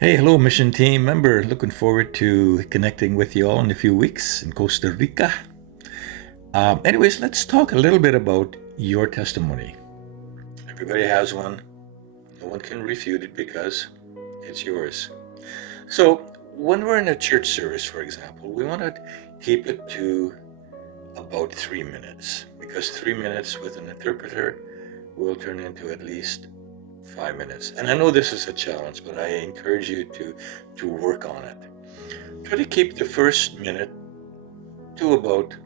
Hey, hello, mission team member. Looking forward to connecting with you all in a few weeks in Costa Rica. Anyways, let's talk a little bit about your testimony. Everybody has one. No one can refute it because it's yours. So, when we're in a church service, for example, we want to keep it to about 3 minutes because 3 minutes with an interpreter will turn into at least 5 minutes. And I know this is a challenge, but I encourage you to work on it. Try to keep the first minute to about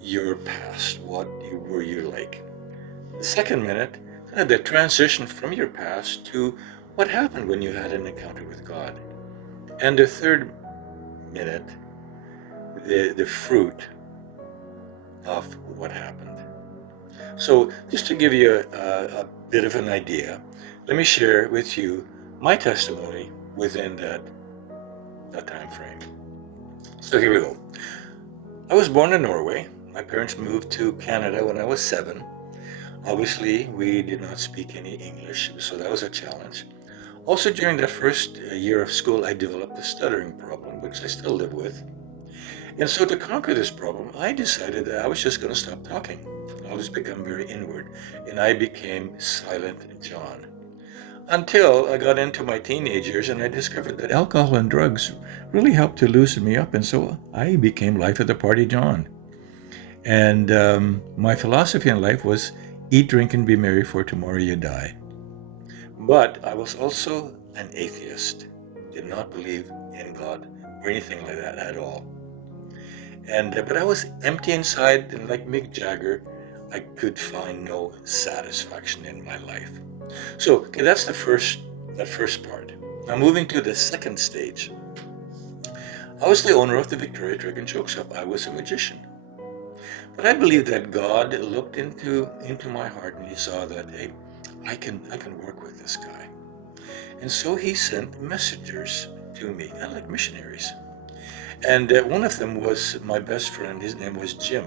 your past. What were you like? The second minute, kind of the transition from your past to what happened when you had an encounter with God. And the third minute, the fruit of what happened. So, just to give you a bit of an idea, let me share with you my testimony within that time frame. So here we go. I was born in Norway. My parents moved to Canada when I was 7. Obviously, we did not speak any English, so that was a challenge. Also, during that first year of school, I developed a stuttering problem, which I still live with. And so, to conquer this problem, I decided that I was just going to stop talking. I'll just become very inward, and I became Silent John. Until I got into my teenage years and I discovered that alcohol and drugs really helped to loosen me up, and so I became Life of the Party John. And my philosophy in life was eat, drink, and be merry, for tomorrow you die. But I was also an atheist, did not believe in God or anything like that at all. And but I was empty inside, and like Mick Jagger, I could find no satisfaction in my life. So okay, that's that first part. Now moving to the second stage. I was the owner of the Victoria Drug and Joke Shop. I was a magician. But I believe that God looked into my heart and he saw that, hey, I can work with this guy. And so he sent messengers to me, kind of like missionaries. And one of them was my best friend. His name was Jim.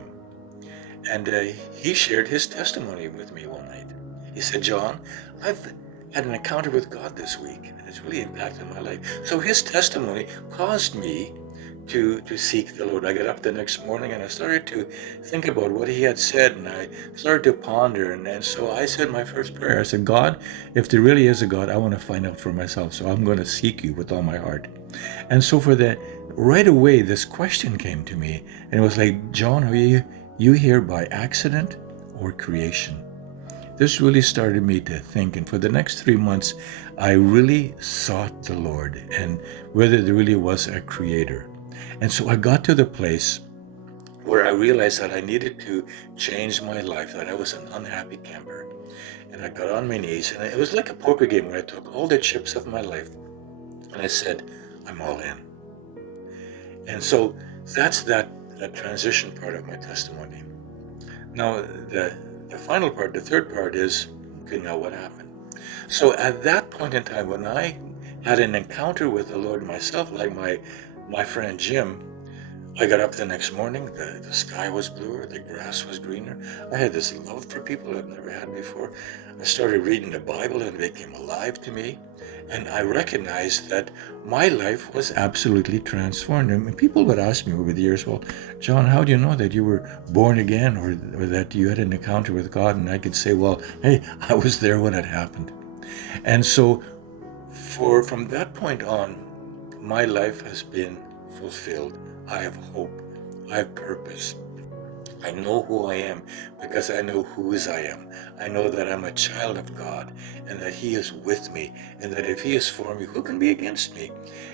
And he shared his testimony with me one night. He said, John, I've had an encounter with God this week, and it's really impacted my life. So his testimony caused me to seek the Lord. I got up the next morning and I started to think about what he had said, and I started to ponder. And so I said my first prayer. I said, God, if there really is a God, I want to find out for myself. So I'm going to seek you with all my heart. And so right away, this question came to me, and it was like, John, are you here by accident or creation? This really started me to think, and for the next 3 months, I really sought the Lord and whether there really was a creator. And so I got to the place where I realized that I needed to change my life, that I was an unhappy camper. And I got on my knees, and it was like a poker game where I took all the chips of my life and I said, I'm all in. And so that's that transition part of my testimony. Now, the final part, the third part is, okay, now what happened? So at that point in time, when I had an encounter with the Lord myself, like my friend Jim, I got up the next morning, the sky was bluer, the grass was greener. I had this love for people I've never had before. I started reading the Bible and it became alive to me. And I recognized that my life was absolutely transformed. And people would ask me over the years, well, John, how do you know that you were born again or that you had an encounter with God? And I could say, well, hey, I was there when it happened. And so from that point on, my life has been fulfilled. I have hope. I have purpose. I know who I am because I know whose I am. I know that I'm a child of God and that He is with me, and that if He is for me, who can be against me?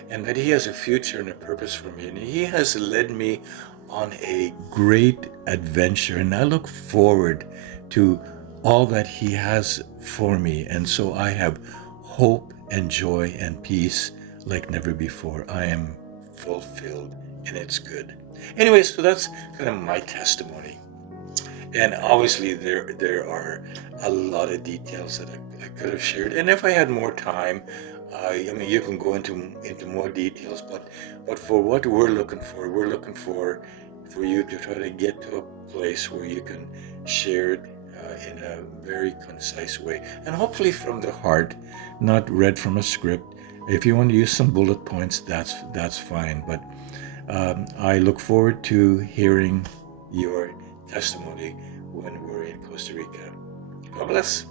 And that He has a future and a purpose for me. And He has led me on a great adventure, and I look forward to all that He has for me. And so I have hope and joy and peace like never before. I am fulfilled and it's good. Anyway, so that's kind of my testimony. And obviously there are a lot of details that I could have shared. And if I had more time, I mean, you can go into more details. But for what we're looking for you to try to get to a place where you can share it in a very concise way, and hopefully from the heart, not read from a script, If you want to use some bullet points, that's fine. But I look forward to hearing your testimony when we're in Costa Rica. God bless.